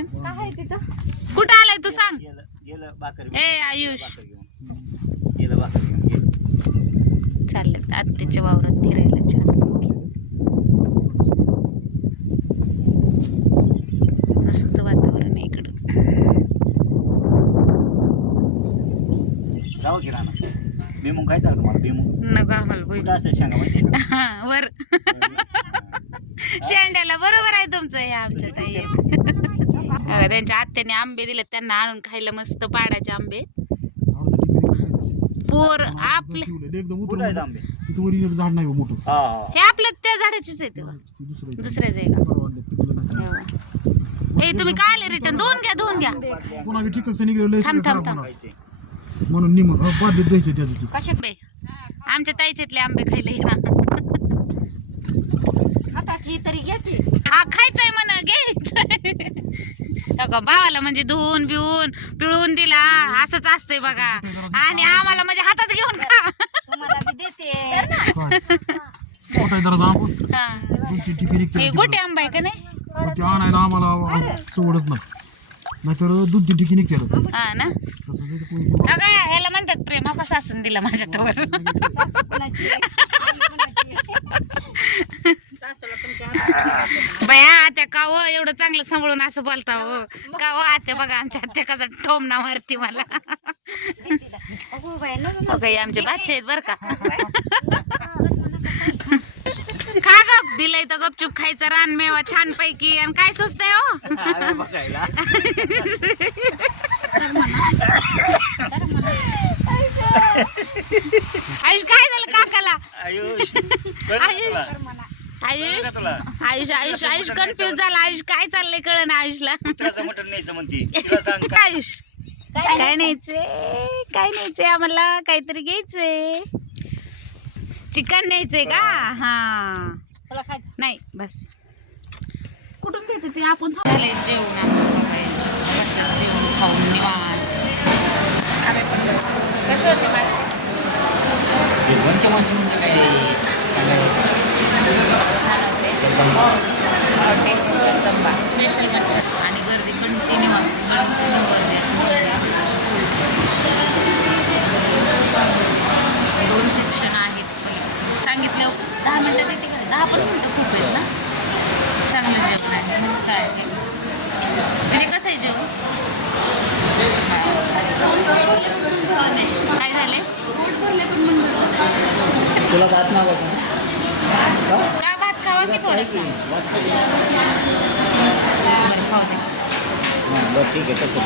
Location कुठं आलाय तू सांग. ए आयुष चाललेत आत्याच्या वावरात फिरायला छान. मस्त वातावरण आहे इकडं. भीमुंग काय चालतं मला भीमुंग नको आम्हाला कुठं असते शेंगा माहिती आहे का? वर शेंड्याला बरोबर आहे तुमचं. हे आमच्या ताई आहेत. त्यांच्या आत्याने आंबे दिले त्यांना आणून खायला मस्त पाडाचे आंबे. पोर आपले कुठं आहेत आंबे? झाड नाही मोठं. हे आपल्या त्या झाडाचीच आहेत का दुसऱ्याच आहे का? हे तुम्ही काय आले रिटर्न? दोन घ्या पुन्हा ठिकाणचं निघलं थांब थांब थांब. म्हणून निम बादलीत द्यायचे त्याचे. कशाच बाई आमच्या ताईच्यातले आंबे खायले तरी घ्या की. हा खायचंय म्हणा घ्यायचंय. भावाला म्हणजे धुवून बिवून पिळून दिला असंच असतंय बघा. आणि आम्हाला म्हणजे हातात घेऊन खा. तुम्हाला देते. गोटे आंबा आहे का नाही? ते आणायला आम्हाला सवडच नाही. नाहीतर 2-3 ठिकाणी निघते. हा ना ह्याला म्हणतात प्रेम. हो कसं असून दिला माझ्या तोवर. बया आत्या का हो एवढं चांगलं सांभाळून असं बोलता हो का हो आत्या? बघा आमच्या आत्या कसा टोमना मारती मला. काही आमचे बादशे आहेत बर का. खा गप दिलंय तर गपचूप खायचं रान मेवा छान पैकी. आणि काय सुचतंय हो? आयुष काय झालं काकाला? आयुष आयुष आयुष आयुष कन्फ्युज झाला. आयुष काय चाललंय कळ ना आयुषला. आयुष काय न्यायचंय आम्हाला? काहीतरी घ्यायचंय. चिकन न्यायचंय का? हा नाही बस कुठून घ्यायचं ते आपण. झालंय जेवण आमचं बघा. यांचं बसलं जेवण खाऊन निवांत. आम्ही पण बसलो. कशी होते माझी छान होते. हॉटेल जगदंबा स्पेशल मच्छर. आणि गर्दी कंटिन्यू असते. कंटिन्यू गर्दी असते. 2 सेक्शन आहेत. सांगितलं 10 मिनिटं येते का? 10 पण मिनिटं खूप आहेत ना. चांगलं जेवण आहे. मस्त आहे. आणि कसं आहे जेवण? काय झाले? पोट भरले पण तुला भात मागव का? भात खावा की थोडंसं. बरं खाऊ दे. बरं ठीक आहे तसं.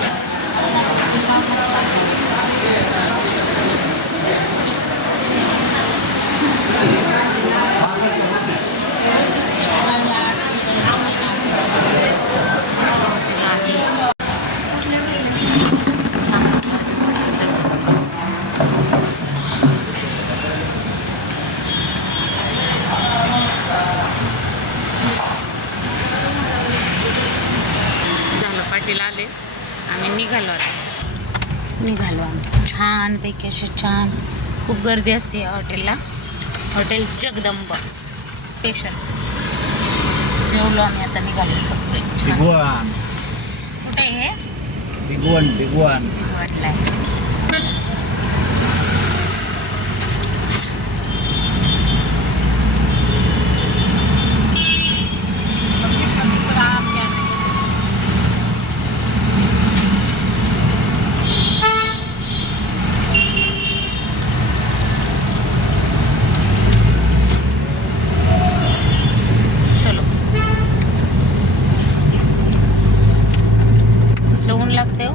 पाटील आले. आम्ही निघालो आम्ही छानपैकी असे छान. खूप गर्दी असते या हॉटेलला. Hotel Jagdamba special. जेवलो आम्ही आता निघालो सगळे. कुठे हे भिगवण ऊन लागते हो.